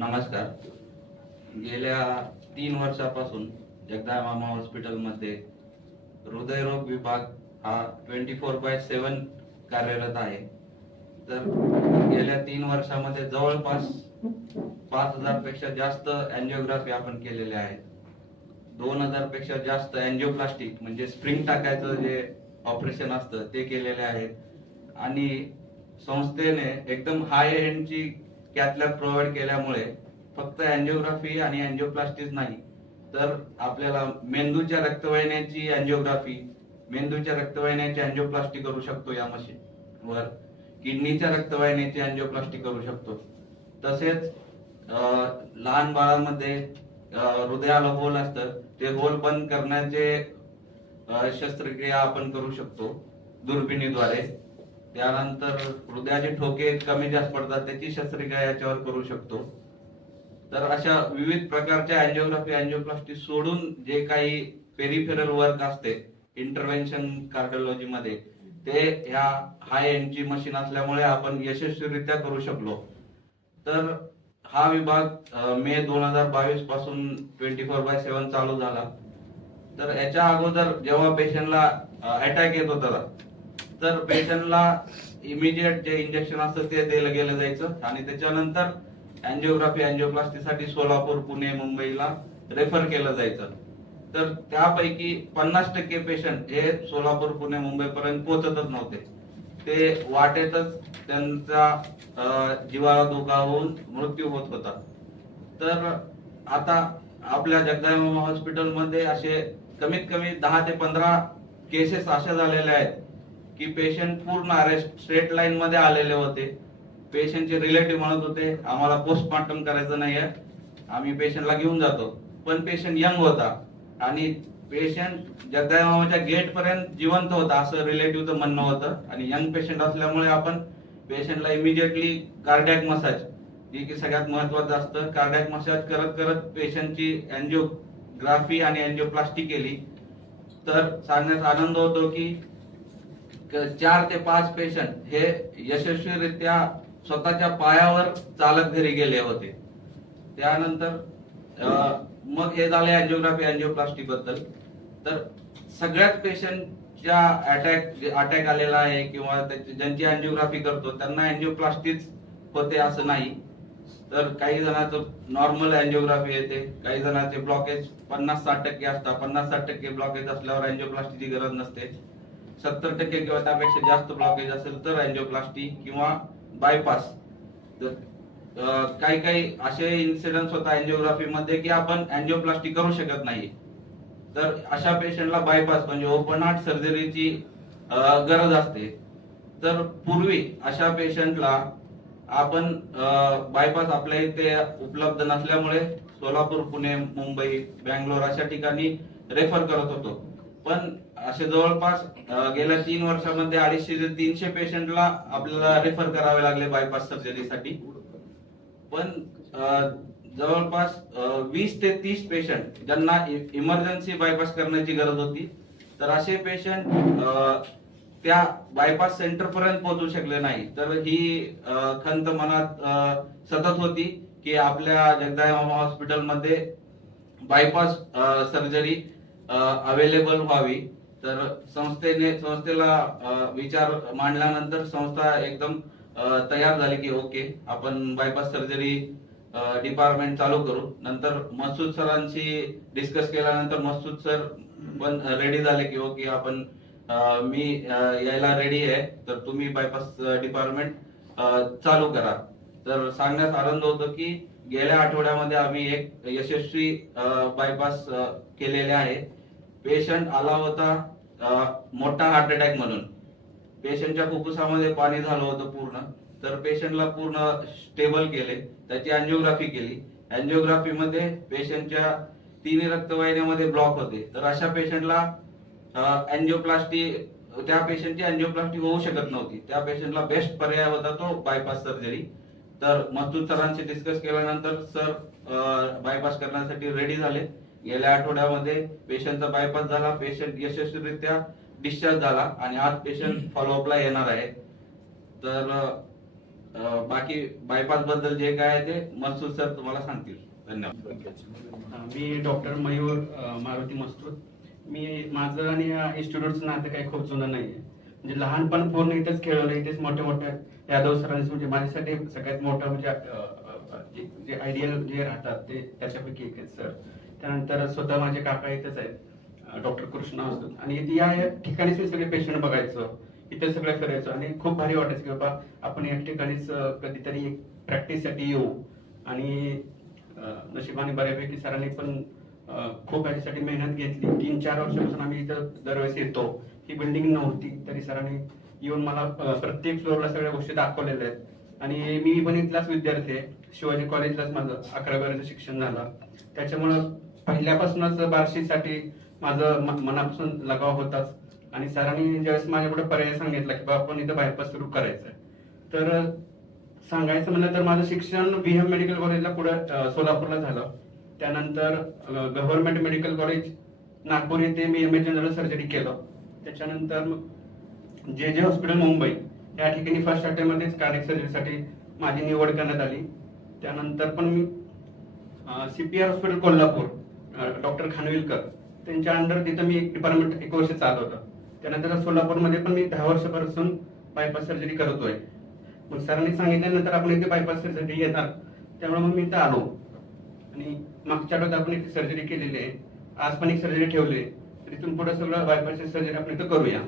नमस्कार. गेल्या तीन वर्षापासून जगदाय मामा हॉस्पिटलमध्ये हृदयरोग विभाग हा ट्वेंटी फोर बाय सेवन कार्यरत आहे. तर गेल्या तीन वर्षामध्ये जवळपास पाच हजारपेक्षा जास्त अँजिओग्राफी आपण केलेल्या आहेत. दोन हजारपेक्षा जास्त अँजिओप्लास्टिक म्हणजे स्प्रिंग टाकायचं जे ऑपरेशन असतं ते केलेले आहेत. आणि संस्थेने एकदम हाय एंडची कॅथलॅब प्रोव्हाइड केल्यामुळे फक्त अँजिओग्राफी आणि अँजिओप्लास्टिक नाही तर आपल्याला मेंदूच्या रक्तवाहिन्याची अँजिओग्राफी मेंदूच्या रक्तवाहिन्याची अँजिओप्लास्टी करू शकतो या मशीन वर. किडनीच्या रक्तवाहिन्याची अँजिओप्लास्टी करू शकतो. तसेच अं, लहान बाळामध्ये हृदयाला होल असतं ते होल बंद करण्याचे शस्त्रक्रिया आपण करू शकतो दुर्बिणीद्वारे. त्यानंतर हृदयाचे ठोके कमी जास्त पडतात त्याची शस्त्रक्रिया याच्यावर करू शकतो. तर अशा विविध प्रकारच्या अँजिओग्राफी अँजिओप्लास्टी सोडून जे काही पेरिफेरल वर्क असते इंटरव्हेन्शन कार्डिओलॉजी मध्ये ते ह्या हाय एंडची मशीन असल्यामुळे आपण यशस्वीरित्या करू शकलो. तर हा विभाग मे दोन हजार बावीसपासून ट्वेंटी फोर बाय सेव्हन चालू झाला. तर याच्या अगोदर जेव्हा पेशंटला अटॅक येत होता तर पेशंटला इमिजिएट जे इंजेक्शन असतं ते दिलं गेलं जायचं. आणि त्याच्यानंतर अँजिओग्राफी अँजिओप्लास्टीसाठी सोलापूर पुणे मुंबईला रेफर केलं जायचं. तर त्यापैकी पन्नास टक्के पेशंट हे सोलापूर पुणे मुंबईपर्यंत पोहोचतच नव्हते. ते वाटेतच त्यांचा जीवाला धोका होऊन मृत्यू होत होता. तर आता आपल्या जगदायमा हॉस्पिटलमध्ये असे कमीत कमी दहा ते पंधरा केसेस अशा झालेल्या आहेत. की पेशंट पूर्ण अरेस्ट स्ट्रेट लाईन मध्ये आलेले होते. पेशंटचे रिलेटिव्ह म्हणत होते आम्हाला पोस्टमॉर्टम करायचं नाहीये आम्ही पेशंटला घेऊन जातो. पण पेशंट यंग होता आणि पेशंट जगदाय गेट पर्यंत जिवंत होता असं रिलेटिव्हचं म्हणणं होतं. आणि यंग पेशंट असल्यामुळे आपण पेशंटला इमिजिएटली कार्डॅक मसाज जे की सगळ्यात महत्वाचं असतं. कार्डॅक मसाज करत करत पेशंटची अँजिओग्राफी आणि अँजिओप्लास्टी केली. तर सांगण्याचा आनंद होतो की चार ते पाच पेशंट हे यशस्वीरित्या स्वतःच्या पायावर चालत घरी गेले होते. त्यानंतर मग हे झाले अँजिओग्राफी अँजिओप्लास्टी बद्दल. तर सगळ्याच पेशंटच्या अटॅक अटॅक आलेला आहे किंवा त्याची- ज्यांची अँजिओग्राफी करतो त्यांना अँजिओप्लास्टीच होते असं नाही. तर काही जणांचं नॉर्मल अँजिओग्राफी येते काही जणांचे ब्लॉकेज पन्नास साठ टक्के असतात. पन्नास साठ टक्के ब्लॉकेज असल्यावर अँजिओप्लास्टीची गरज नसते. सत्तर टक्के किंवा त्यापेक्षा जास्त ब्लॉकेज असेल तर अँजिओप्लास्टी किंवा बायपास तर काही काही असे इन्सिडन्स होता अँजिओग्राफी मध्ये की आपण अँजिओप्लास्टी करू शकत नाही तर अशा पेशंटला बायपास म्हणजे ओपन हार्ट सर्जरीची गरज असते. तर पूर्वी अशा पेशंटला आपण बायपास आपल्या इथे उपलब्ध नसल्यामुळे सोलापूर पुणे मुंबई बँगलोर अशा ठिकाणी रेफर करत होतो. पण असे जवळपास गेल्या तीन वर्षामध्ये अडीचशे ते तीनशे पेशंटला आपल्याला रेफर करावे लागले बायपास सर्जरीसाठी पण जवळपास वीस ते तीस पेशंट ज्यांना इमर्जन्सी बायपास करण्याची गरज होती तर असे पेशंट त्या बायपास सेंटर पर्यंत पोहोचू शकले नाही. तर ही खंत मनात सतत होती की आपल्या जगदाय हॉस्पिटलमध्ये बायपास सर्जरी अवेलेबल व्हावी. तर संस्थेने संस्थेला विचार मांडल्यानंतर संस्था एकदम तयार झाली की ओके आपण बायपास सर्जरी डिपार्टमेंट चालू करू. नंतर मसूद सरांशी डिस्कस केल्यानंतर मसूद सर पण रेडी झाले की ओके आपण मी यायला रेडी आहे. तर तुम्ही बायपास डिपार्टमेंट चालू करा. तर सांगण्यास आनंद होतो की गेल्या आठवड्यामध्ये आम्ही एक यशस्वी बायपास केलेले आहे. पेशंट आला होता मोठा हार्ट अटॅक म्हणून. पेशंटच्या फुफ्फुसामध्ये पाणी झालं होतं पूर्ण. तर पेशंटला पूर्ण स्टेबल केले. त्याची अँजिओग्राफी केली. अँजिओग्राफीमध्ये पेशंटच्या तिन्ही रक्तवाहिन्यामध्ये ब्लॉक होते. तर अशा पेशंटला अँजिओप्लास्टी त्या पेशंटची अँजिओप्लास्टी होऊ शकत नव्हती. त्या पेशंटला बेस्ट पर्याय होता तो बायपास सर्जरी तर मजदूर सरांशी डिस्कस केल्यानंतर सर बायपास करण्यासाठी रेडी झाले. गेल्या आठवड्यामध्ये पेशंटचा बायपास झाला पेशंट यशस्वीरित्या डिस्चार्ज झाला आणि आज पेशंट फॉलोअपला येणार आहे. तर बाकी बायपासबद्दल जे काय आहे ते मसूद सर तुम्हाला सांगतील. धन्यवाद. मी डॉक्टर मयूर मारुती मस्तूर. मी माझं आणि इन्स्टिट्यूटचं नातं काही खूप जुनं नाही म्हणजे लहानपण पूर्ण इथेच खेळलं इथेच मोठ्या मोठ्या यादव सरांचे म्हणजे माझ्यासाठी सगळ्यात मोठं म्हणजे जे- जे आयडियल जे राहतात ते त्याच्यापैकी एक आहेत सर त्यानंतर स्वतः माझे काका इथेच आहेत डॉक्टर कृष्णा असतात आणि या या ठिकाणीच मी सगळे पेशंट बघायचो इथे सगळं फिरायचो. आणि खूप भारी वाटायचं की बाबा आपण या ठिकाणीच कधीतरी एक प्रॅक्टिससाठी येऊ. आणि नशिबाने बऱ्यापैकी सरांनी पण खूप याच्यासाठी मेहनत घेतली. तीन चार वर्षापासून आम्ही इथं दरवेळेस येतो. ही बिल्डिंग नव्हती तरी सरांनी येऊन मला प्रत्येक फ्लोअरला सगळ्या गोष्टी दाखवलेल्या आहेत. आणि मी पण इथलाच विद्यार्थी आहे. शिवाजी कॉलेजलाच माझं अकरा बाराचं शिक्षण झालं. त्याच्यामुळं पहिल्यापासूनच बार्शीसाठी माझं मनापासून लगाव होताच. आणि सरांनी ज्यावेळेस माझ्याकडे पर्याय सांगितला की बाबा आपण इथं बायपास सुरू करायचं आहे तर सांगायचं म्हणलं तर माझं शिक्षण बी एम मेडिकल कॉलेजला पुढे सोलापूरला झालं. त्यानंतर गव्हर्नमेंट मेडिकल कॉलेज नागपूर येथे मी एम ए जनरल सर्जरी केलं. त्याच्यानंतर जे जे हॉस्पिटल मुंबई या ठिकाणी फर्स्ट अटेम्प्टमध्येच कार्डिक सर्जरीसाठी माझी निवड करण्यात आली. त्यानंतर पण मी CPR hospital Kolhapur doctor Khanwilkar. त्यांच्या अंडर तिथं मी एक डिपार्टमेंट एक वर्ष होतं. त्यानंतर सोलापूरमध्ये पण मी दहा वर्षापासून बायपास सर्जरी करतोय मग सरांनी सांगितल्यानंतर आपण इथे बायपास सर्जरी येणार त्यामुळे मग मी इथं आलो. आणि मागच्या आठवड्यात आपण इथे सर्जरी केलेली आहे. आज पण एक सर्जरी ठेवली आहे. तिथून पुढे सगळं बायपासची सर्जरी आपण इथं करूया.